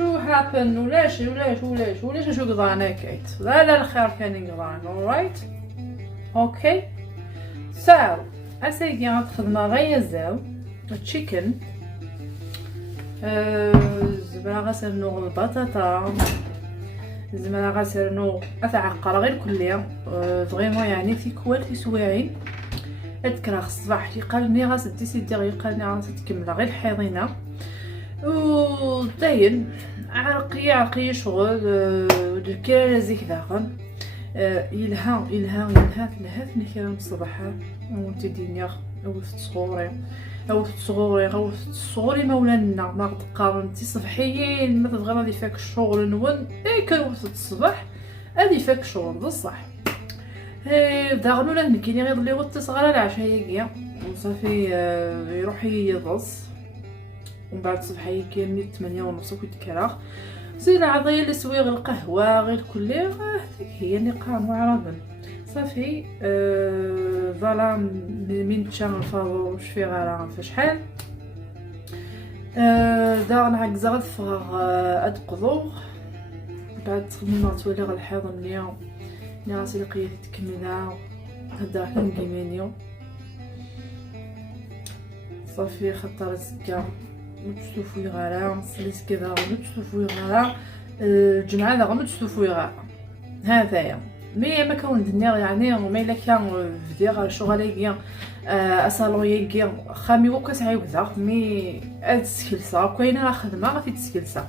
شو هابن ولاش شو قضانا كيت لا الخير كان قضانا alright اوكي سو اسيدي غتخدمها غير زاو تشيكن زعما غسرنو البطاطا زعما غسرنو اتعقر غير كليا فريمون يعني في كوالتي سواعين اذكر الصباح يقالني غاسدي سيدي يقالني غتكمل غير الحيضينه وداين عرقية شغل الكرا زيك داخل يلها تلهاتني كلام الصباح وانت دينيا غوثت صغوري مولانا ما تقارنتي صبحيين ما تبغي غادي فيك الشغل نون كنوثت الصباح هادي فيك الشغل بصح داغنو لا نكيني غير اللي وقت صغار العشاء كيا وصافي يروح يضص ومن بعد الصباحيه كامل 8:30 كيتكرا زيد عضيه لسويغ القهوه غير كلي هذيك هي اللي قاموا عربا صافي فوالا من تشام الفاضور شفي غير فشحال داغ نعكز غتفرغ ادقضو بعد تخدمنا تولي غير الحيض مليون ناسي لقيت تكملها هدا كنقيمينيو صافي خطر الزكا نتشوفو يغالا سليس كذا نتشوفو يغالا الجمعه داغ نتشوفو يغالا هذايا مي ما كون الدنيا يعني ما الا كان فدير شغل كيا اصالون كيا خامي وكسعي وكذا مي هاد السكلسه كاينه راه خدمه غادي تسكلسه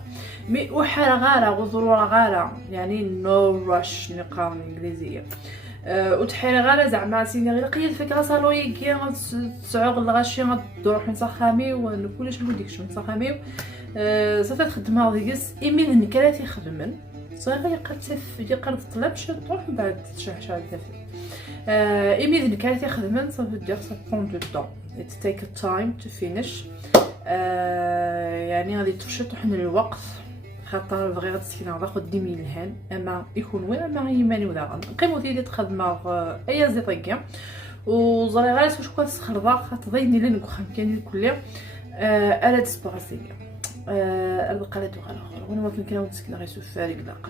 مي وحال غاره وضروره غاره يعني نو راش نقراو الانجليزيه وتحير غاله زعما سيني غير قيد فكره صالوي كي غتسعوغ الغاشي غدروح نسخامي وكلش موديك شو نسخامي صافي خدمه ديكس ايمين نكراتي خدمن صافي يقرب الطلب شي تروح من بعد تشحشا تافي ايمين نكراتي خدمن صافي دير سا بون دو طون ات تيك تايم تو فينيش يعني غادي تفشط حنا الوقت خاطر بغي غتسكينا غاخد ديمي الهان اما يكون وين اما يماني ولا نقيمو ديالي تخدمه اي زيطيكيا وزري غاس واش كون تخربا خاطريني لين كخم كاين كليا الا تسباسيا البقى لا دوغ الاخر وانا ما كنكراو نسكن غير سوف فارق لاقا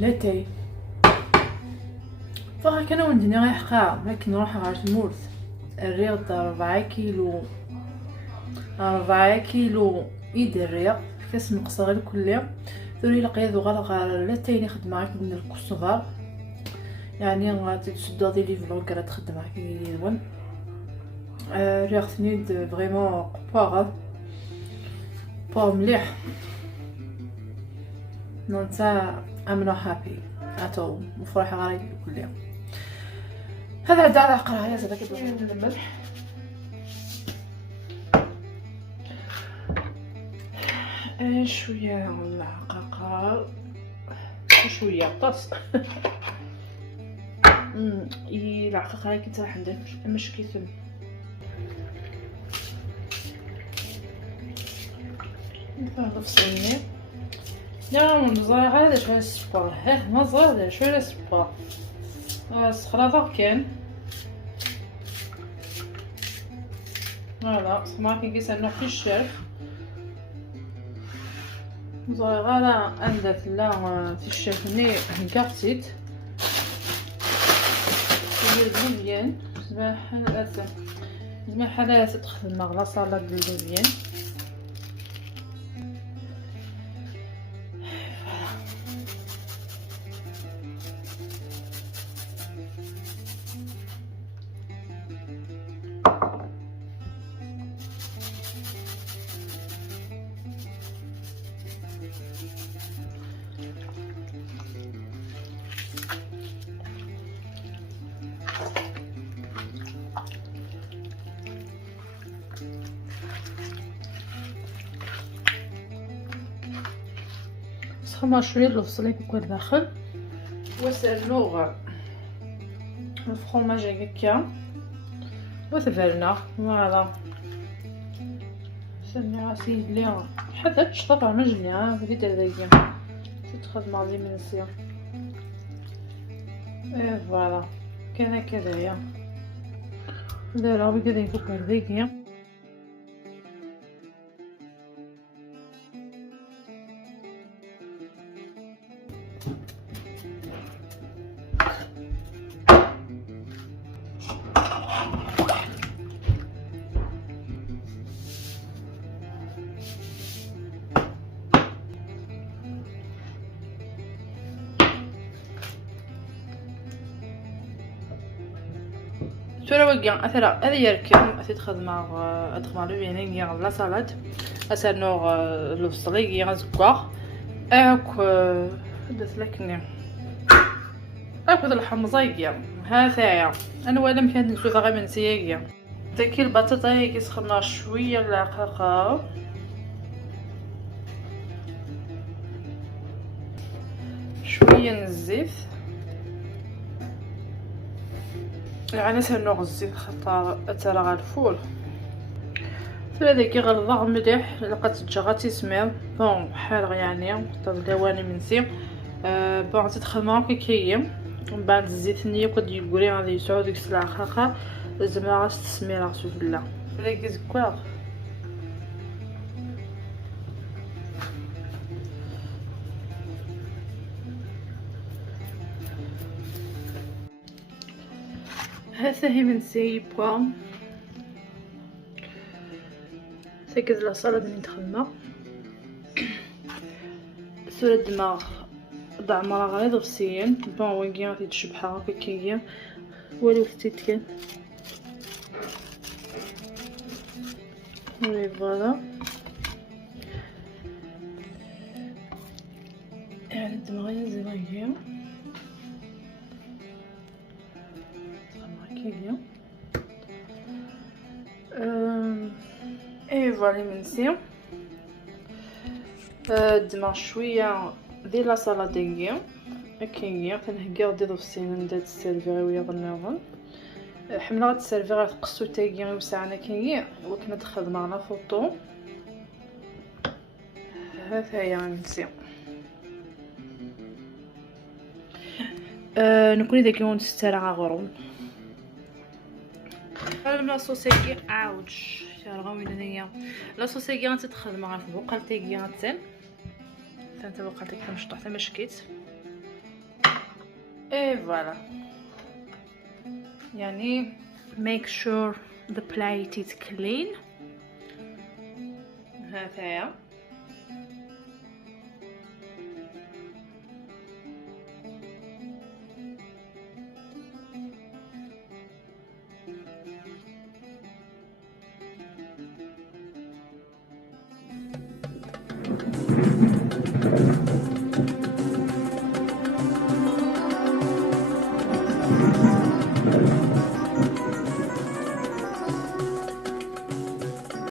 لاتاي فغا كانوا عندنا غير حقا لكن نروح غير تمورث الريض 4 كيلو يد الريض كاس نقص غير كليا ثوري لقيت غير لاتاي نخدم معاك من الكسفار يعني غادي تشدو دي لي فلوغ راه تخدم معاك يدون ريغ ثنيد فريمون باغ مليح نونتا I'm not happy at all مفرحة غير كليا هذا عدا على قرايه زعما كيبغي الملح شويه العقاقير شويه طاس العقاقير كيتراح عندك مش كيثم نفصلني لا مزال هذا شويه السكر مزال شويه السكر السخلاطه كان فوالا سمعت كيسالنا في الشرف مزال غالا عندك لا في الشرف ني هكاغتيت مزيان زعما حالات تدخل المغلا صالاد بالمزيان سخما شويه البصله كيكون داخل وسرنوغ الفرماج هكا وثفرنا فوالا. سرني راسي بلي حتى تشطف على مجلي بديت هذايا تتخدم على منسيا اي فوالا كان كذايا دايره بكذا يفك هذايا. ترى وقع أثر هذا يركب أثيد خدمة أدخل له يعني يغلا سلطة أسر نوع الوصلي يغزقه دس لكني أخذ الحمصية هذايا أنا ولا مكان نسوي غير من سياقيا تاكي البطاطا هيك سخنا شوية العقاقة شوية الزيت يعني سنوغ الزيت خطر ترى الفول هذاك غلظه مليح لقات تجغاتي سمير بون حار يعني طاب دواني من سي بون تدخل كي من بعد الزيت نيه قد يقولي غادي يسعود ديك السلعه خاخا زعما راس تسمير راسو بالله هذاك زكواغ. هذا هي من سي بوام سكز لا صالة اللي ندخلنا سورة الدماغ ضع مرة غليظ غسيين بون وين غادي تشبحها هكا كي ولو ستيتكن وي فوالا يعني الدماغ زي كيا اي فوالا منسي الدماغ شويه ديال لا سالادينغي هكايا تنهكاو دي دوفسين ندات السيرفيغي ويا ظناهم حمله غتسيرفيغي تقصو تاكي وسعنا كايا وكنا دخل معنا فوطو هاهي منسي نكون داك يوم تسترع غروم لا صوصيكي اوتش رغم هنايا لا صوصيكي غتدخل مع البقالتيكي غتسال انت بقالتيكي مشطوح حتى مشكيت اي فوالا يعني make sure the plate is clean هذايا